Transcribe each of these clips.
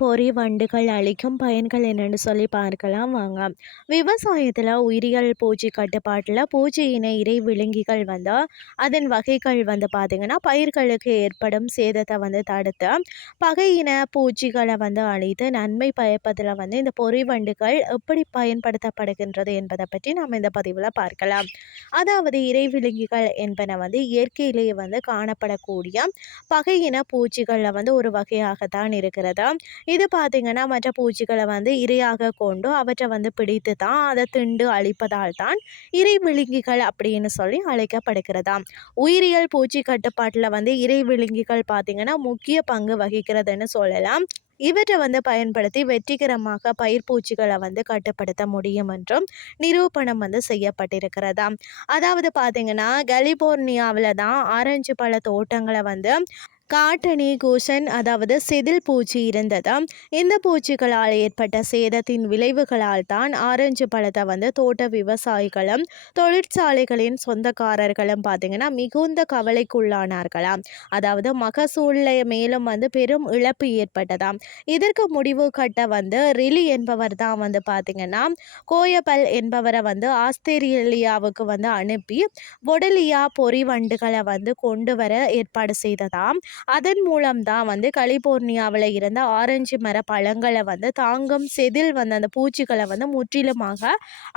பொறி வண்டுகள் அளிக்கும் பயன்கள் என்னன்னு சொல்லி பார்க்கலாம் வாங்க. விவசாயத்தில் உயிரியல் பூச்சி கட்டுப்பாட்டில் பூச்சியின இறை விழுங்கிகள் வந்து அதன் வகைகள் வந்து பார்த்திங்கன்னா பயிர்களுக்கு ஏற்படும் சேதத்தை வந்து தடுத்து பகையின பூச்சிகளை வந்து அழித்து நன்மை பயப்பதில் வந்து இந்த பொறி வண்டுகள் எப்படி பயன்படுத்தப்படுகின்றது என்பதை பற்றி நாம் இந்த பதிவில் பார்க்கலாம். அதாவது இறை விழுங்கிகள் என்பன வந்து இயற்கையிலேயே வந்து காணப்படக்கூடிய பகையின பூச்சிகளில் வந்து ஒரு வகையாகத்தான் இருக்கிறது? இது பார்த்திங்கன்னா மற்ற பூச்சிகளை வந்து இரையாக கொண்டு அவற்றை வந்து பிடித்து தான் அதை திண்டு அழிப்பதால் தான் இறை விழுங்கிகள் அப்படின்னு சொல்லி அழைக்கப்படுகிறதாம் உயிரியல் பூச்சி கட்டுப்பாட்டில் வந்து இறை விழுங்கிகள் பார்த்திங்கன்னா முக்கிய பங்கு வகிக்கிறதுன்னு சொல்லலாம். இவற்றை வந்து பயன்படுத்தி வெற்றிகரமாக பயிர்ப்பூச்சிகளை வந்து கட்டுப்படுத்த முடியும் என்றும் நிரூபணம் வந்து செய்யப்பட்டிருக்கிறதாம் அதாவது பார்த்தீங்கன்னா கலிபோர்னியாவில் தான் ஆரஞ்சு பழ தோட்டங்களை வந்து காட்டணி கூஷன் அதாவது செதில் பூச்சி இருந்தது இந்த பூச்சிகளால் ஏற்பட்ட சேதத்தின் விளைவுகளால் தான் ஆரஞ்சு பழத்தை வந்து தோட்ட விவசாயிகளும் தொழிற்சாலைகளின் சொந்தக்காரர்களும் பார்த்தீங்கன்னா மிகுந்த கவலைக்குள்ளானார்களாம். அதாவது மகசூலை மேலும் வந்து பெரும் இழப்பு ஏற்பட்டதாம். இதற்கு முடிவு கட்ட வந்து ரிலி என்பவர் தான் வந்து பார்த்தீங்கன்னா கோயபல் என்பவரை வந்து ஆஸ்திரேலியாவுக்கு வந்து அனுப்பி பொடலியா பொறி வண்டுகளை வந்து கொண்டு வர ஏற்பாடு செய்ததாம். அதன் மூலம் தான் வந்து கலிபோர்னியாவில் இருந்த ஆரஞ்சு மர பழங்களை வந்து தாங்கும் செதில் வந்து அந்த பூச்சிகளை வந்து முற்றிலுமாக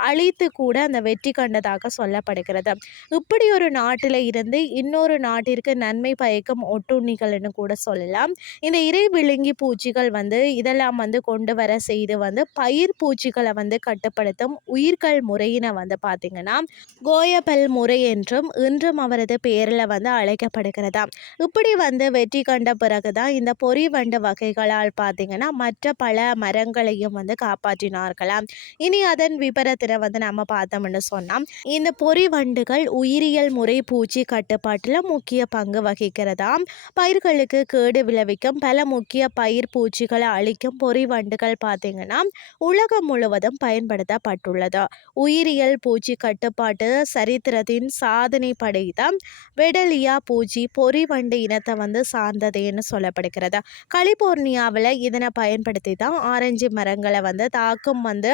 அழித்து கூட அந்த வெற்றி கண்டதாக சொல்லப்படுகிறது. இப்படி ஒரு நாட்டில் இருந்து இன்னொரு நாட்டிற்கு நன்மை பயக்கும் ஒட்டுண்ணிகள்னு கூட சொல்லலாம். இந்த இறை விழுங்கி பூச்சிகள் வந்து இதெல்லாம் வந்து கொண்டு வர செய்து வந்து பயிர் பூச்சிகளை வந்து கட்டுப்படுத்தும் உயிர்கள் முறையினை வந்து பார்த்திங்கன்னா கோயபல் முறை என்றும் இன்றும் அவரது பெயரில் வந்து அழைக்கப்படுகிறதா இப்படி வந்து வெற்றி கண்ட பிறகு தான் இந்த பொறி வண்ட வகைகளால் பார்த்தீங்கன்னா மற்ற பல மரங்களையும் வந்து காப்பாற்றினார்களாம். இனி அதன் விபரத்தினை வந்து நம்ம பார்த்தோம்னு சொன்னால் இந்த பொறி வண்டுகள் உயிரியல் முறை பூச்சி கட்டுப்பாட்டில் முக்கிய பங்கு வகிக்கிறதாம். பயிர்களுக்கு கேடு விளைவிக்கும் பல முக்கிய பயிர் பூச்சிகளை அழிக்கும் பொறி வண்டுகள் பார்த்திங்கன்னா உலகம் முழுவதும் பயன்படுத்தப்பட்டுள்ளது. உயிரியல் பூச்சி கட்டுப்பாட்டு சரித்திரத்தின் சாதனை படைத்த வெடலியா பூச்சி பொறி வண்டு இனத்தை வந்து சார்ந்ததுன்னு சொல்லப்படுகிறது? கலிபோர்னியாவில் இதனை பயன்படுத்தி தான் ஆரஞ்சு மரங்களை வந்து தாக்கும் வந்து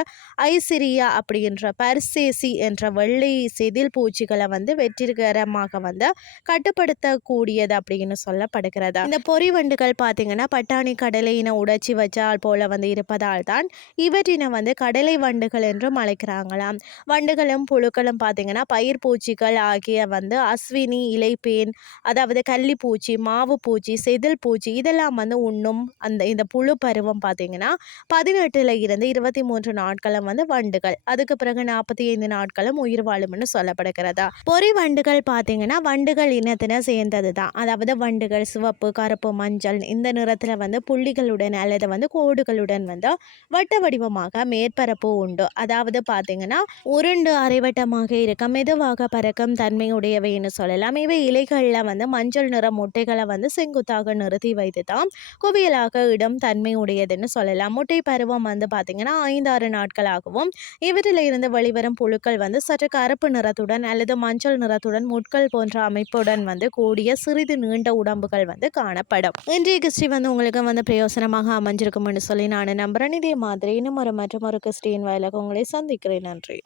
ஐசிரியா அப்படின்ற பர்சேசி என்ற வெள்ளை செதில் பூச்சிகளை வந்து வெற்றிகரமாக வந்து கட்டுப்படுத்தக்கூடியது அப்படின்னு சொல்லப்படுகிறது? இந்த பொறிவண்டுகள் பார்த்தீங்கன்னா பட்டாணி கடலையினை உடைச்சி வச்சால் போல வந்து இருப்பதால் தான் இவற்றினை வந்து கடலை வண்டுகள் என்றும் அழைக்கிறாங்களாம். வண்டுகளும் புழுக்களும் பார்த்தீங்கன்னா பயிர் பூச்சிகள் ஆகிய வந்து அஸ்வினி இலைப்பேன் அதாவது கள்ளிப்பூச்சி மாவு பூச்சி செதில் பூச்சி இதெல்லாம் வந்து உண்ணும். அந்த இந்த புழு பருவம் பார்த்தீங்கன்னா பதினெட்டில் இருந்து இருபத்தி மூன்று நாட்களும் வந்து வண்டுகள். அதுக்கு பிறகு நாற்பத்தி ஐந்து நாட்களும் உயிர் வாழும்னு சொல்லப்படுகிறதா. பொறி வண்டுகள் பார்த்தீங்கன்னா வண்டுகள் இனத்தினை சேர்ந்தது தான் அதாவது வண்டுகள் சிவப்பு கருப்பு மஞ்சள் இந்த நிறத்தில் வந்து புள்ளிகளுடன் அல்லது வந்து கோடுகளுடன் வந்து வட்ட வடிவமாக மேற்பரப்பு உண்டு. அதாவது பார்த்தீங்கன்னா உருண்டு அரைவட்டமாக இருக்க மெதுவாக பறக்கும் தன்மையுடையவைன்னு சொல்லலாம். இவை இலைகளில் வந்து மஞ்சள் நிற முட்டைகளை வந்து செங்குத்தாக நிறுத்தி வைத்து தான் குவியலாக இடம் தன்மை உடையதுன்னு சொல்லலாம். முட்டை பருவம் வந்து பார்த்திங்கன்னா ஐந்தாறு நாட்களாகவும் இவற்றில் இருந்து வெளிவரும் புழுக்கள் வந்து சற்று கருப்பு நிறத்துடன் அல்லது மஞ்சள் நிறத்துடன் முட்கள் போன்ற அமைப்புடன் வந்து கூடிய சிறிது நீண்ட உடம்புகள் வந்து காணப்படும். இன்றைய கிறிஸ்டி வந்து உங்களுக்கு வந்து பிரயோசனமாக அமைஞ்சிருக்கும்னு சொல்லி நான் நம்புறேன். இதே மாதிரி இன்னும் ஒரு மற்றும் ஒரு கிறிஸ்டியின் வாயிலாக உங்களை சந்திக்கிறேன். நன்றி.